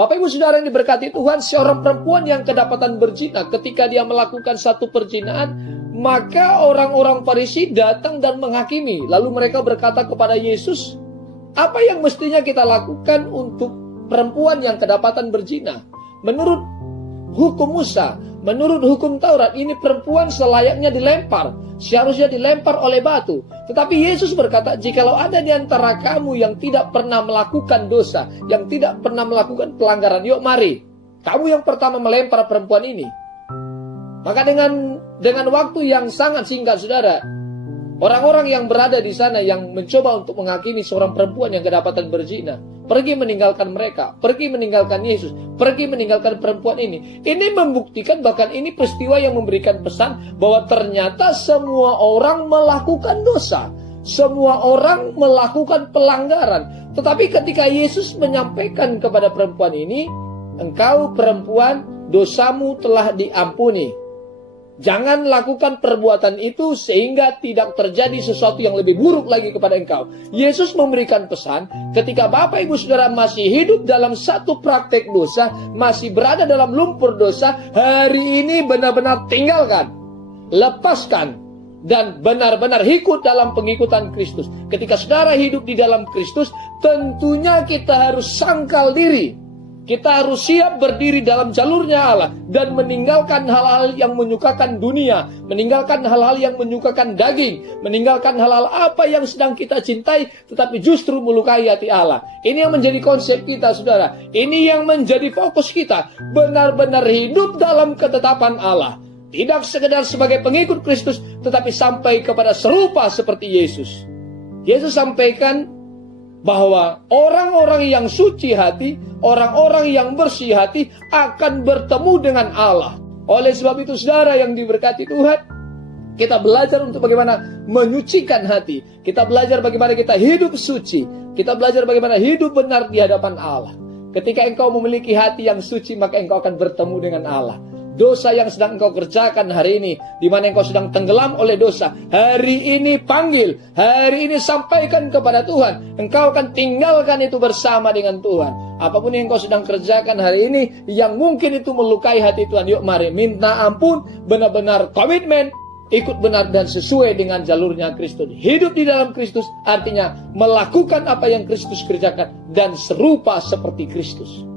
Bapak Ibu Saudara yang diberkati Tuhan, seorang perempuan yang kedapatan berzina, ketika dia melakukan satu perzinahan, maka orang-orang Farisi datang dan menghakimi. Lalu mereka berkata kepada Yesus, apa yang mestinya kita lakukan untuk perempuan yang kedapatan berzina? Menurut hukum Musa, menurut hukum Taurat, ini perempuan selayaknya dilempar. Seharusnya dilempar oleh batu. Tetapi Yesus berkata, jikalau ada di antara kamu yang tidak pernah melakukan dosa, yang tidak pernah melakukan pelanggaran, yuk mari, kamu yang pertama melempar perempuan ini. Maka dengan waktu yang sangat singkat, saudara, orang-orang yang berada di sana yang mencoba untuk menghakimi seorang perempuan yang kedapatan berzina, pergi meninggalkan mereka, pergi meninggalkan Yesus, pergi meninggalkan perempuan ini. Ini membuktikan, bahkan ini peristiwa yang memberikan pesan bahwa ternyata semua orang melakukan dosa, semua orang melakukan pelanggaran. Tetapi ketika Yesus menyampaikan kepada perempuan ini, engkau perempuan, dosamu telah diampuni. Jangan lakukan perbuatan itu sehingga tidak terjadi sesuatu yang lebih buruk lagi kepada engkau. Yesus memberikan pesan, ketika Bapak Ibu Saudara masih hidup dalam satu praktek dosa, masih berada dalam lumpur dosa, hari ini benar-benar tinggalkan, lepaskan, dan benar-benar ikut dalam pengikutan Kristus. Ketika saudara hidup di dalam Kristus, tentunya kita harus sangkal diri. Kita harus siap berdiri dalam jalurnya Allah dan meninggalkan hal-hal yang menyukakan dunia, meninggalkan hal-hal yang menyukakan daging, meninggalkan hal-hal apa yang sedang kita cintai tetapi justru melukai hati Allah. Ini yang menjadi konsep kita, saudara. Ini yang menjadi fokus kita, benar-benar hidup dalam ketetapan Allah. Tidak sekedar sebagai pengikut Kristus, tetapi sampai kepada serupa seperti Yesus. Yesus sampaikan bahwa orang-orang yang suci hati, orang-orang yang bersih hati akan bertemu dengan Allah. Oleh sebab itu, saudara yang diberkati Tuhan, kita belajar untuk bagaimana menyucikan hati. Kita belajar bagaimana kita hidup suci. Kita belajar bagaimana hidup benar di hadapan Allah. Ketika engkau memiliki hati yang suci, maka engkau akan bertemu dengan Allah. Dosa yang sedang engkau kerjakan hari ini, di mana engkau sedang tenggelam oleh dosa, hari ini panggil, hari ini sampaikan kepada Tuhan. Engkau akan tinggalkan itu bersama dengan Tuhan. Apapun yang engkau sedang kerjakan hari ini, yang mungkin itu melukai hati Tuhan, yuk mari minta ampun, benar-benar komitmen, ikut benar dan sesuai dengan jalurnya Kristus. Hidup di dalam Kristus artinya melakukan apa yang Kristus kerjakan dan serupa seperti Kristus.